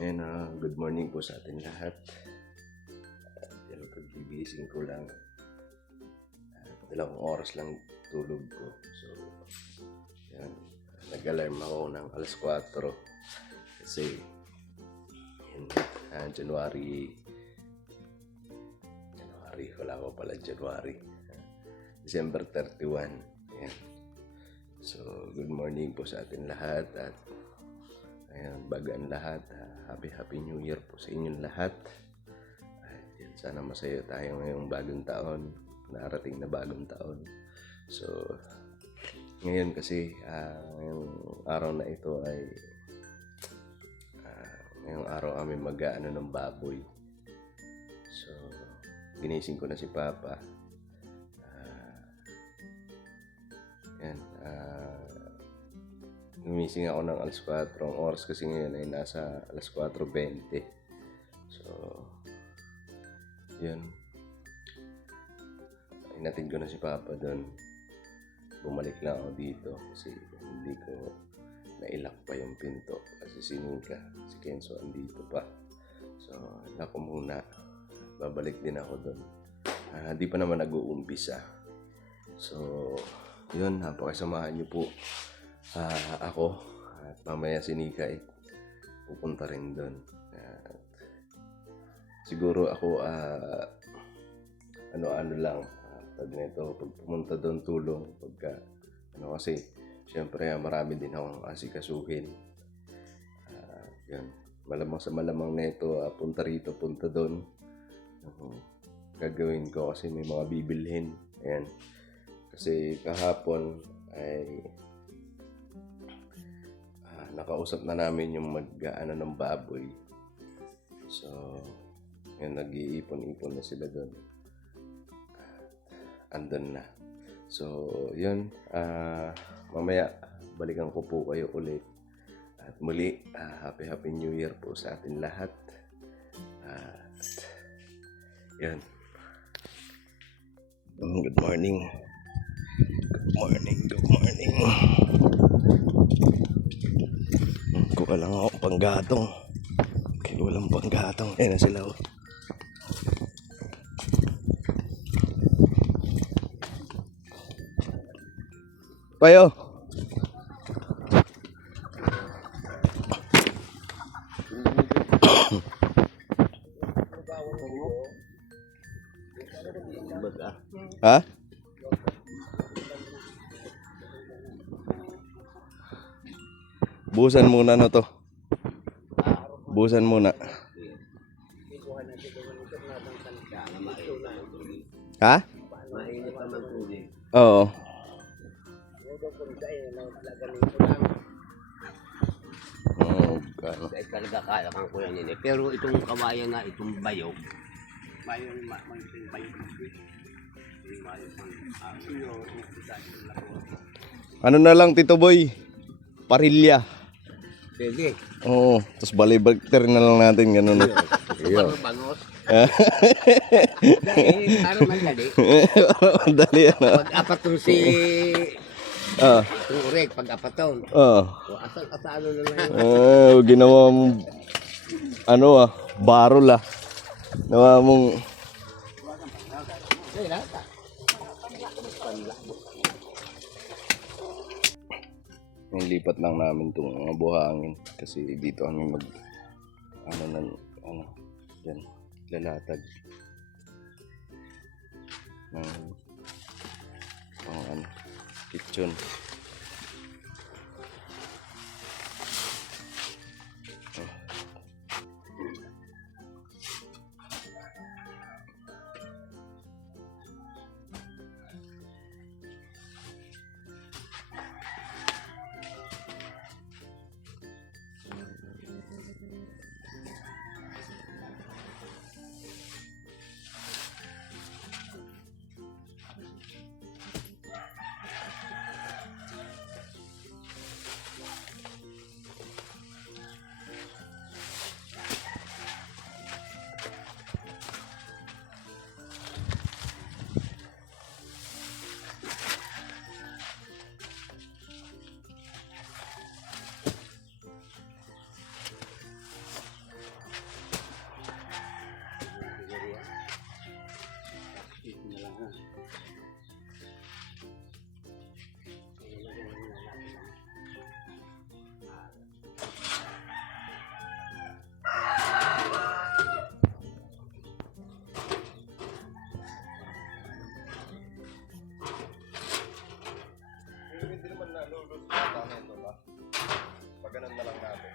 And good morning po sa atin lahat. Yan, pag-ibising ko lang. 2 oras lang tulog ko. So, yan. Nag-alarm ako ng alas 4. Kasi, yan, January, wala ko pala January. December 31. Yan. So, good morning po sa atin lahat. At, ayan, bagaan lahat. Happy New Year po sa inyong lahat. Ayan, sana masaya tayo ngayong bagong taon. Narating na bagong taon. So, ngayon kasi, ngayong araw na ito ay ngayong araw kami mag-aano ng baboy. So, ginising ko na si Papa. Gumising ako ng alas 4. Ang oras kasi ngayon ay nasa alas 4:20. So, yun. Inatid ko na si Papa doon. Bumalik lang ako dito kasi hindi ko nailak pa yung pinto. Kasi si Nika, si Kenzo andito pa. So, nako muna. Babalik din ako doon. Di pa naman nag-uumpisa. So, yun. Napakasamahan niyo po. Ako at mamaya si Nika pupunta rin doon. Siguro ako ano lang pag nito, pag pumunta doon tulong pagka kasi syempre marami din akong asikasuhin. Yan, malamang sa malamang nito punta rito, punta doon. Gagawin ko kasi may mga bibilhin. Ayan. Kasi kahapon ay nakausap na namin yung mag-aano ng baboy. So, yun, nag-iipon-ipon na sila doon. Andun na. So, yun. Mamaya, balikan ko po kayo ulit. At muli, Happy New Year po sa atin lahat. Yun. Good morning. Good morning. Kuha lang ako panggatong. Okay, walang panggatong. Ayan na sila. Payo. Ha? Busan muna na to. Busan muna. Ha? Oo. Talaga kaya kang kuya nila. Pero itong kawayan na, itong bayog. Bayog. Ano na lang, Tito Boy? Parilya. Pwede. Oo. Tapos balibagter na lang natin. Ganun. Iyo. Bangos. Dahil, parang madali. Madali ano. Pag-apat si... Itong ureg, pag-apat taon. So, asal-asalo na lang. Ginawa mong... barol Ginawa mong... Nilipat lang namin itong mga buhangin kasi dito kami dyan, lalatag ng kitchen. Gaganon na lang natin.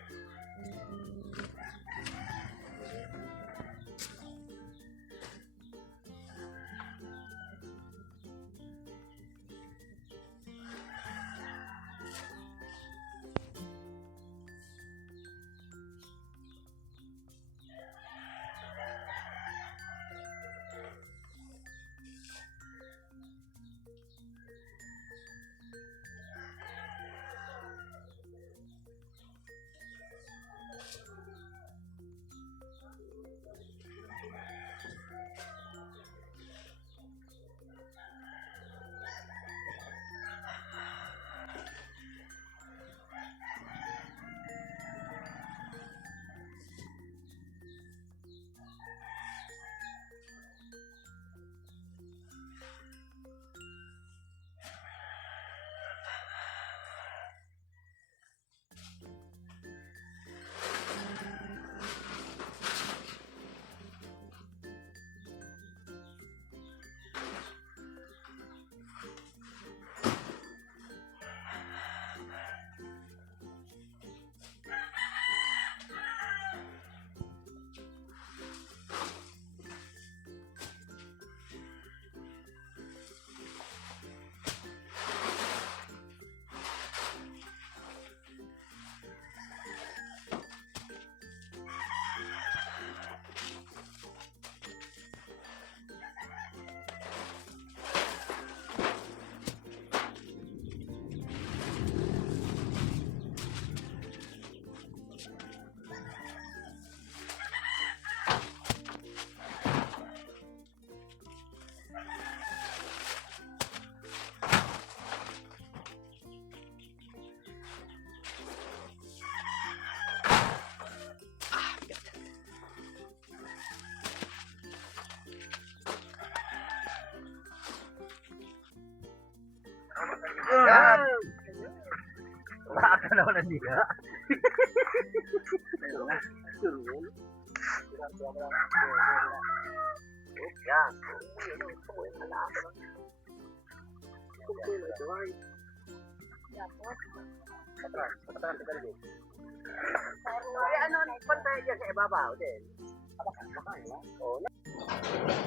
Baka na wala niya.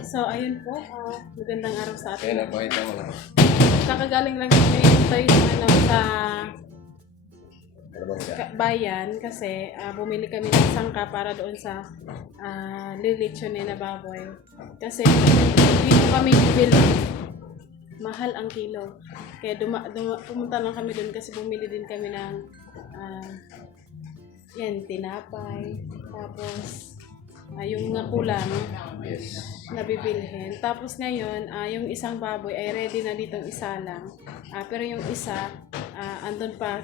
So, ayun po. Magandang araw sa atin. Kaya napakita mo lang. Kakagaling lang kami tayo sa Ano bang yan? bayan kasi bumili kami ng sangka para doon sa lilitsonin na baboy. Kasi dito kami bibili. Mahal ang kilo. Kaya pumunta lang kami doon kasi bumili din kami ng tinapay. Tapos yung nga kulang Yes. na bibilhin. Tapos ngayon, yung isang baboy ay ready na ditong isa lang. Pero yung isa, andun pa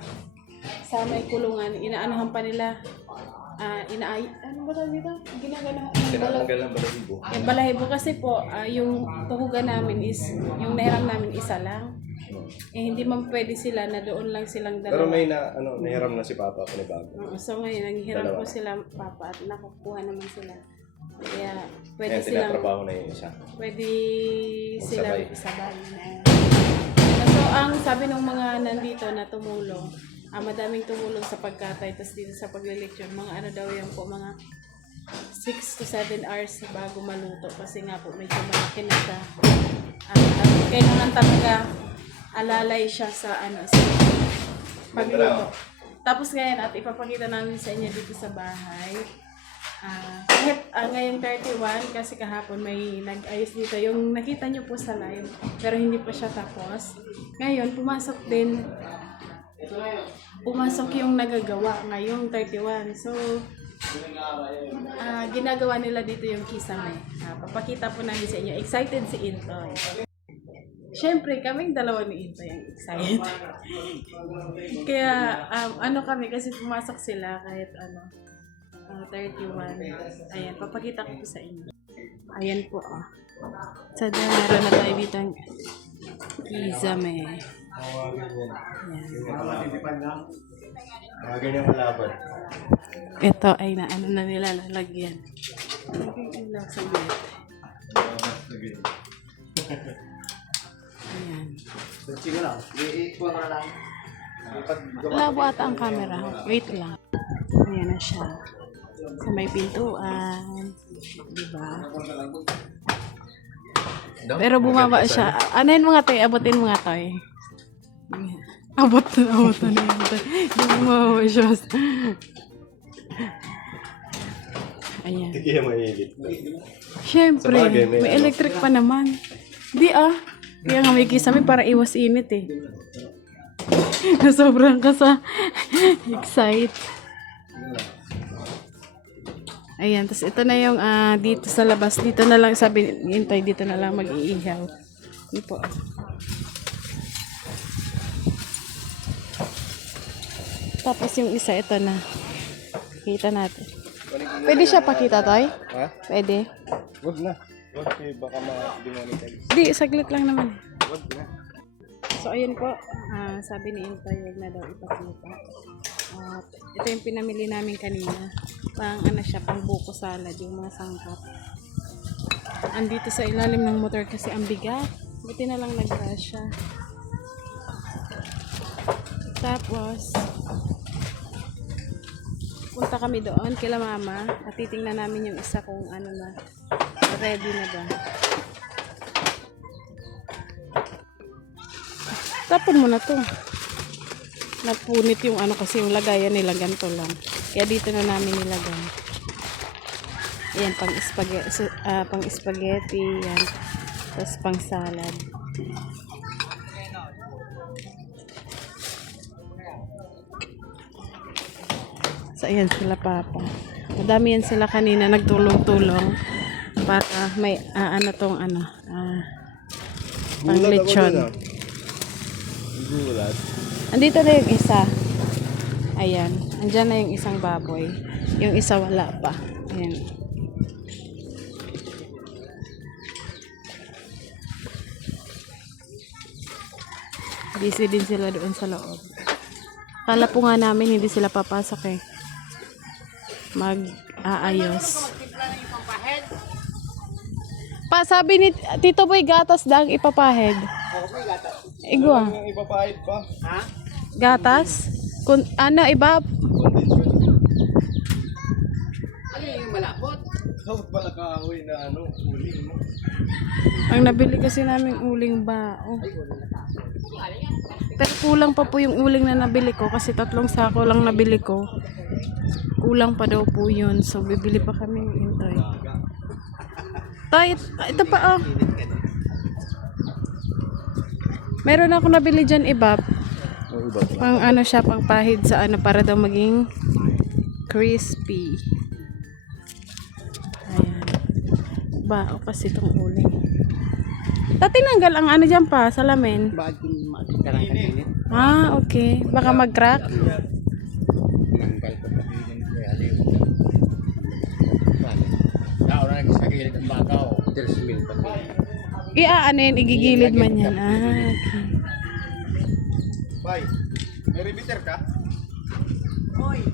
sa may kulungan, inaanahan pa nila. Ano ba tawag dito? Ginagana. Tinatanggal ng balahibo. Yung balahibo kasi po, yung tuhugan namin is, yung nahiram namin isa lang. Hindi man pwede sila na doon lang silang Pero dalawa. may nahiram na si Papa panibago. So ngayon, nanghiram Dalawa. po sila papa at nakukuha naman sila. Kaya pwede Kaya silang tinatrabaho na yung isa. pwede Magsabay. silang isabay na. So ang sabi ng mga nandito na tumulong, madaming tumulong sa pagkatay, tapos dito sa paglilitsyon, mga ano daw yan po, mga 6 to 7 hours bago maluto kasi nga po medyo malaki na siya. Kailangan talaga alalay siya sa sa pagluto. Tapos ngayon at ipapakita namin sa inyo dito sa bahay. Kahit ngayong 31 kasi kahapon may nag-ayos dito yung nakita nyo po sa live pero hindi pa siya tapos. Ngayon pumasok yung nagagawa ngayong 31. So ginagawa nila dito yung kisame. Papakita po namin sa inyo. Excited si Intoy. Siyempre, kaming dalawa ni Intoy ang excited. Kaya kami kasi pumasok sila kahit 31. Ayan, papakita ko po sa inyo. Ayan po, Sa meron na tayo dito ang kisame. Mga ganyan kalaban. Ito ay na nila lalagyan. Lagyan lang sa gilid. Ayan. Sige lang. I-ikuha na lang. Labo ata ang camera. Wait lang. Ayan na siya. Sa may pintuan. Diba? Pero bumaba siya. Ano yun mga toy? Abutin mga toy. Abot na yan. Hindi bumaba siya. Ayan. Hindi kaya mainit. Siyempre, Sa bagay, may may electric pa naman. Di Kaya nga may kisame para iwas init eh. Sobrang ka sa excite. Ayan, tapos ito na yung dito sa labas. Dito na lang sabi, hintay, dito na lang mag-iihaw. Ito po. Tapos yung isa, ito na. Kita natin. Pwede siya pakita, Toy? Ha? Pwede. Wag na. Wag kayo baka ma-demonetize. Di, saglit lang naman. Wag na. So, ayun po. Sabi ni Intoy, wag na daw ipakita. At ito yung pinamili namin kanina. Pang ano siya, pang buko salad, yung mga sangkap. Andito sa ilalim ng motor kasi ang bigat. Buti na lang nag-rush siya. Tapos, punta kami doon kila mama at titingnan namin yung isa kung ano na, ready na ba. Tapon mo na to. Napunit yung ano kasi yung lagayan nila ganito lang. Kaya dito na namin nilagay. Ayan, pang spaghetti, yan. Tapos pang salad. So, ayan sila papa. Madami yan sila kanina nagtulong-tulong para may pang lechon. Gulat. Andito na yung isa. Ayan. Andyan na yung isang baboy. Yung isa wala pa. Ayan. Busy din sila doon sa loob. Kala po nga namin hindi sila papasok eh. Mag-aayos. Pa, sabi ni Tito Boy gatas daang ipapahid. Igwa. Yung ipapahid pa. Ha? Gatas? Iba? Ano yung malapot? Dapat pala kahoy na uling mo. Ang nabili kasi namin uling bao. Pero kulang pa po yung uling na nabili ko kasi 3 sako lang nabili ko. Kulang pa daw po yun. So, bibili pa kami ng Intoy. Ito pa Meron ako nabili dyan iba. Pang siya, pang pahid sa para daw maging crispy. Ayan. Bao kasi itong uling. Tinanggal ang dyan pa, salamin. Bakit kung makikita ng kaninit? Okay. Baka mag-crack. Nanggal ko na din ko aliw. Naura sa gilid ng baka o 3,000 pa. Igigilid man yan. Okay. Bay, may repeater ka? Hoy.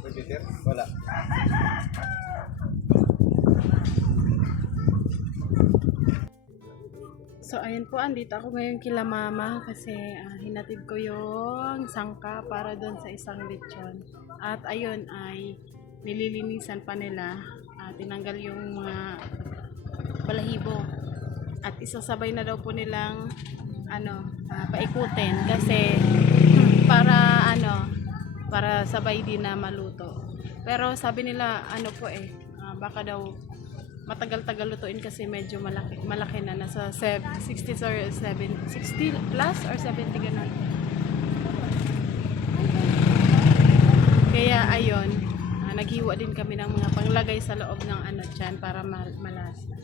Repeater? Wala. So, ayun po, andito ako ngayon kila mama kasi hinatid ko yung sangka para doon sa isang lechon. At ayun ay nililinisan pa nila. Tinanggal yung mga balahibo. At isasabay na daw po nilang paikutin kasi para sabay din na maluto. Pero sabi nila baka daw matagal-tagal lutuin kasi medyo malaki na, nasa 60 plus or 70 ganun. Kaya ayun, naghiwa din kami ng mga panglagay sa loob ng dyan para malasa.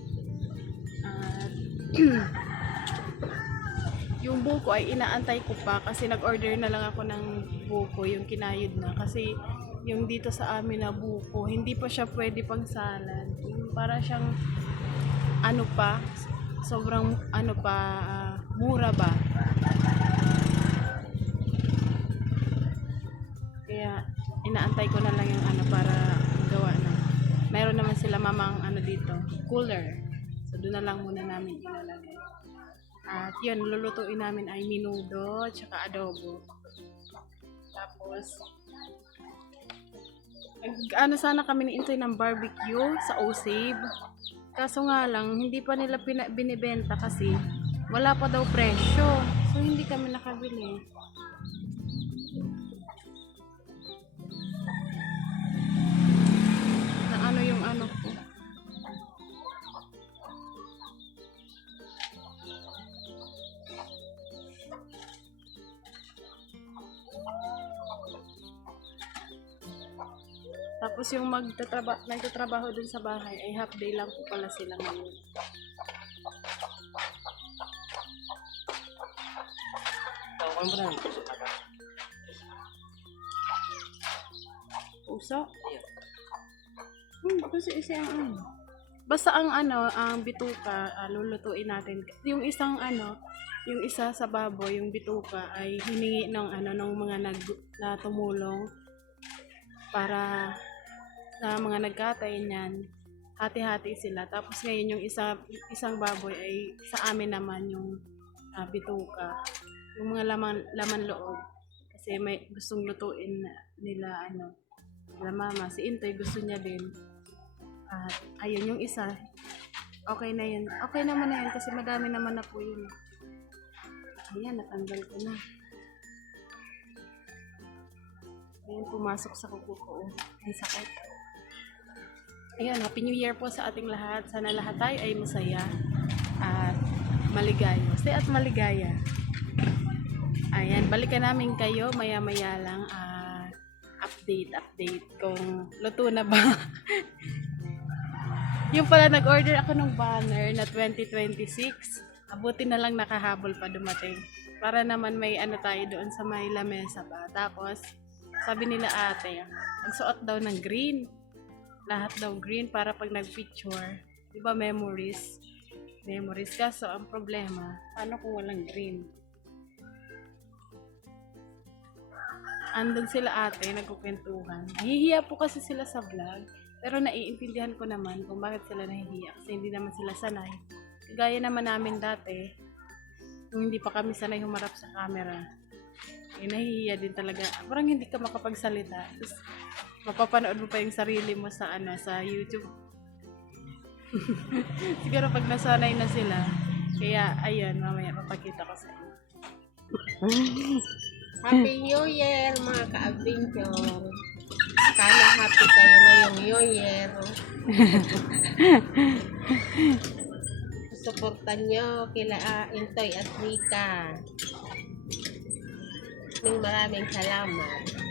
Yung buko ay inaantay ko pa kasi nag-order na lang ako ng buko, yung kinayod na, kasi yung dito sa amin na buko hindi pa siya pwede pang salad. Yung para siyang sobrang mura ba, kaya inaantay ko na lang yung para gawa na. Meron naman sila mamang dito, cooler, so doon na lang muna namin ilalagay. At yun, lulutuin namin ay menudo tsaka adobo. Tapos, ano sana kami ni Intoy ng barbecue sa Osave. Kaso nga lang, hindi pa nila binibenta kasi wala pa daw presyo. So, hindi kami nakabili. Na ano yung ano ko. Tapos yung nagtatrabaho dun sa bahay ay half day lang po pala sila ngayon. Tawakan mo na. Puso? Kasi isa ang ano. Basta ang ano, ang bituka, lulutuin natin. Yung isang ano, yung isa sa baboy, yung bituka ay hiningi ng ano ng mga na tumulong para sa mga nagkatay niyan. Hati-hati sila. Tapos ngayon yung isang baboy ay sa amin naman yung bituka. Yung mga laman loob. Kasi may gustong lutuin nila ano, nila mama. Si Intoy gusto niya din. At ayun yung isa. Okay na yun. Okay naman na yun kasi madami naman na po yun. Ayan, natanggal ko na. Ayan, pumasok sa kuko ko. Ang sakit. Ayan, Happy New Year po sa ating lahat. Sana lahat tayo ay masaya at maligaya. Stay at maligaya. Ayan, balikan namin kayo maya-maya lang. Update kung luto na ba. Yung pala nag-order ako ng banner na 2026. Abuti na lang nakahabol pa dumating. Para naman may ano tayo doon sa may lamesa pa. Tapos, sabi nila ate, magsuot daw ng green. Lahat daw green para pag nag-picture. Diba memories? Memories. Kaso, ang problema, paano kung walang green? Andun sila ate, nagkukwentuhan. Nahihiya po kasi sila sa vlog. Pero naiintindihan ko naman kung bakit sila nahihiya. Kasi hindi naman sila sanay. Gaya naman namin dati, kung hindi pa kami sanay humarap sa camera, eh, nahihiya din talaga. Parang hindi ka makapagsalita. Tapos, mapapanood mo pa yung sarili mo sa sa YouTube. Siguro pag nasanay na sila, kaya ayun, mamaya papakita ko sa inyo. Happy New Year mga ka-adventure. Sana happy kayo ngayong New Year. Suportan nyo kila Intoy at Rika. Maraming salamat.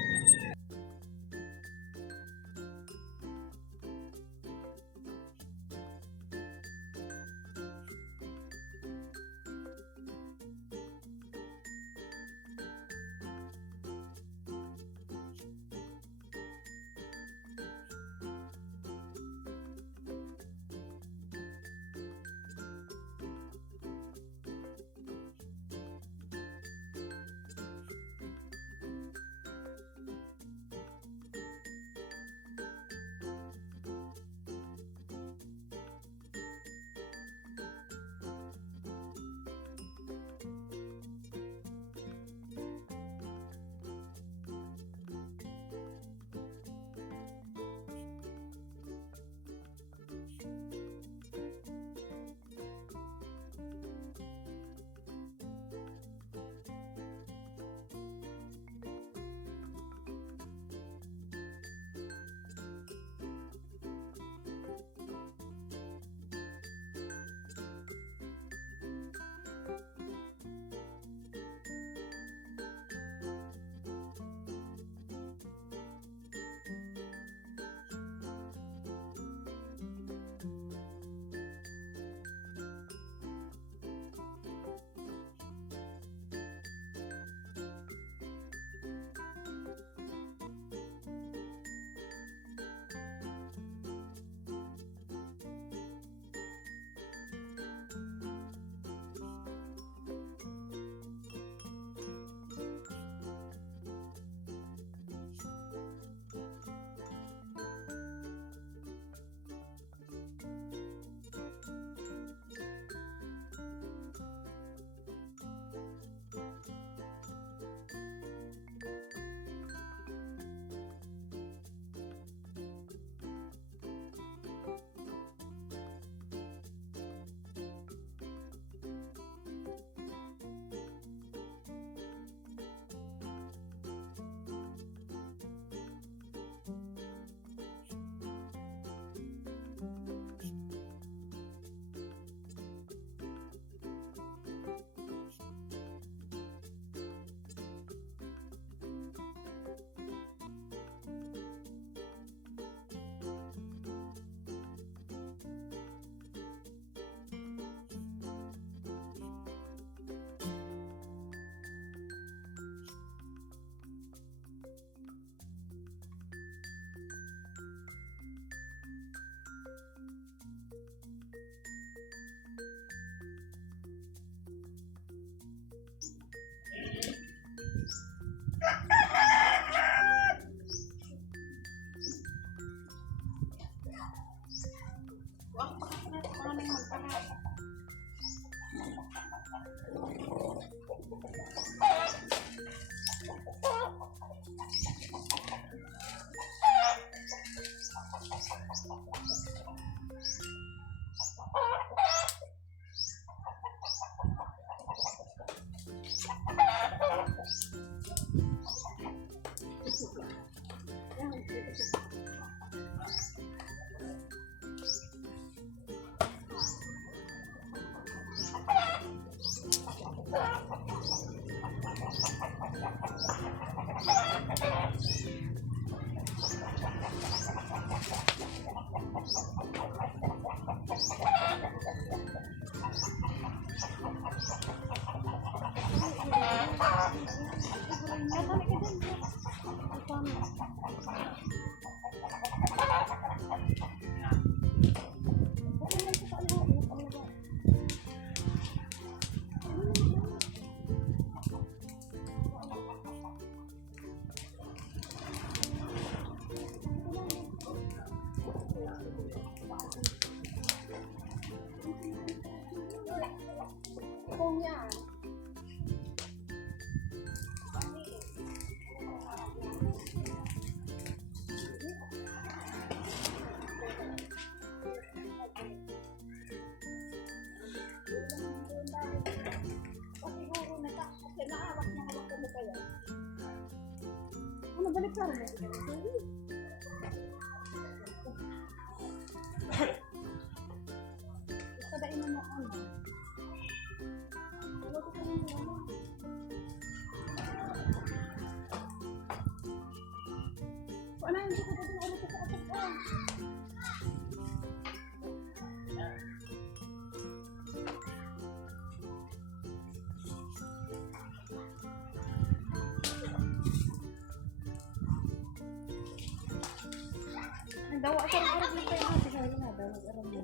Dawa sa arap na tayo natin. Kaya na, dawa sa arap na.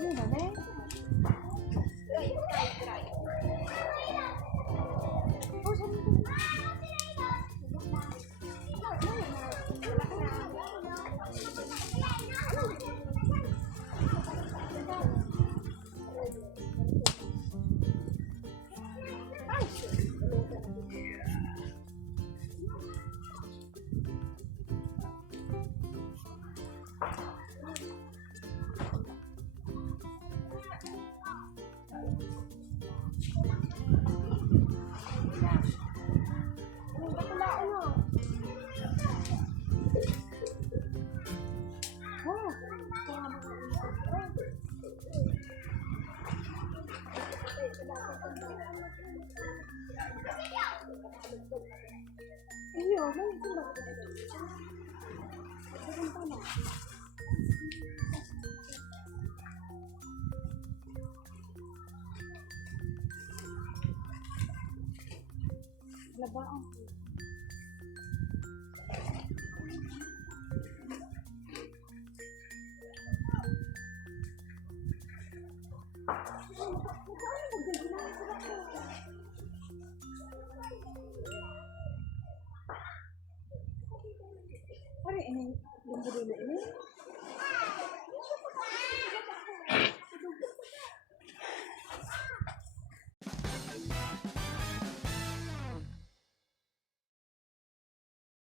Ano ba, ne? Ano ini? Yung budilo ini?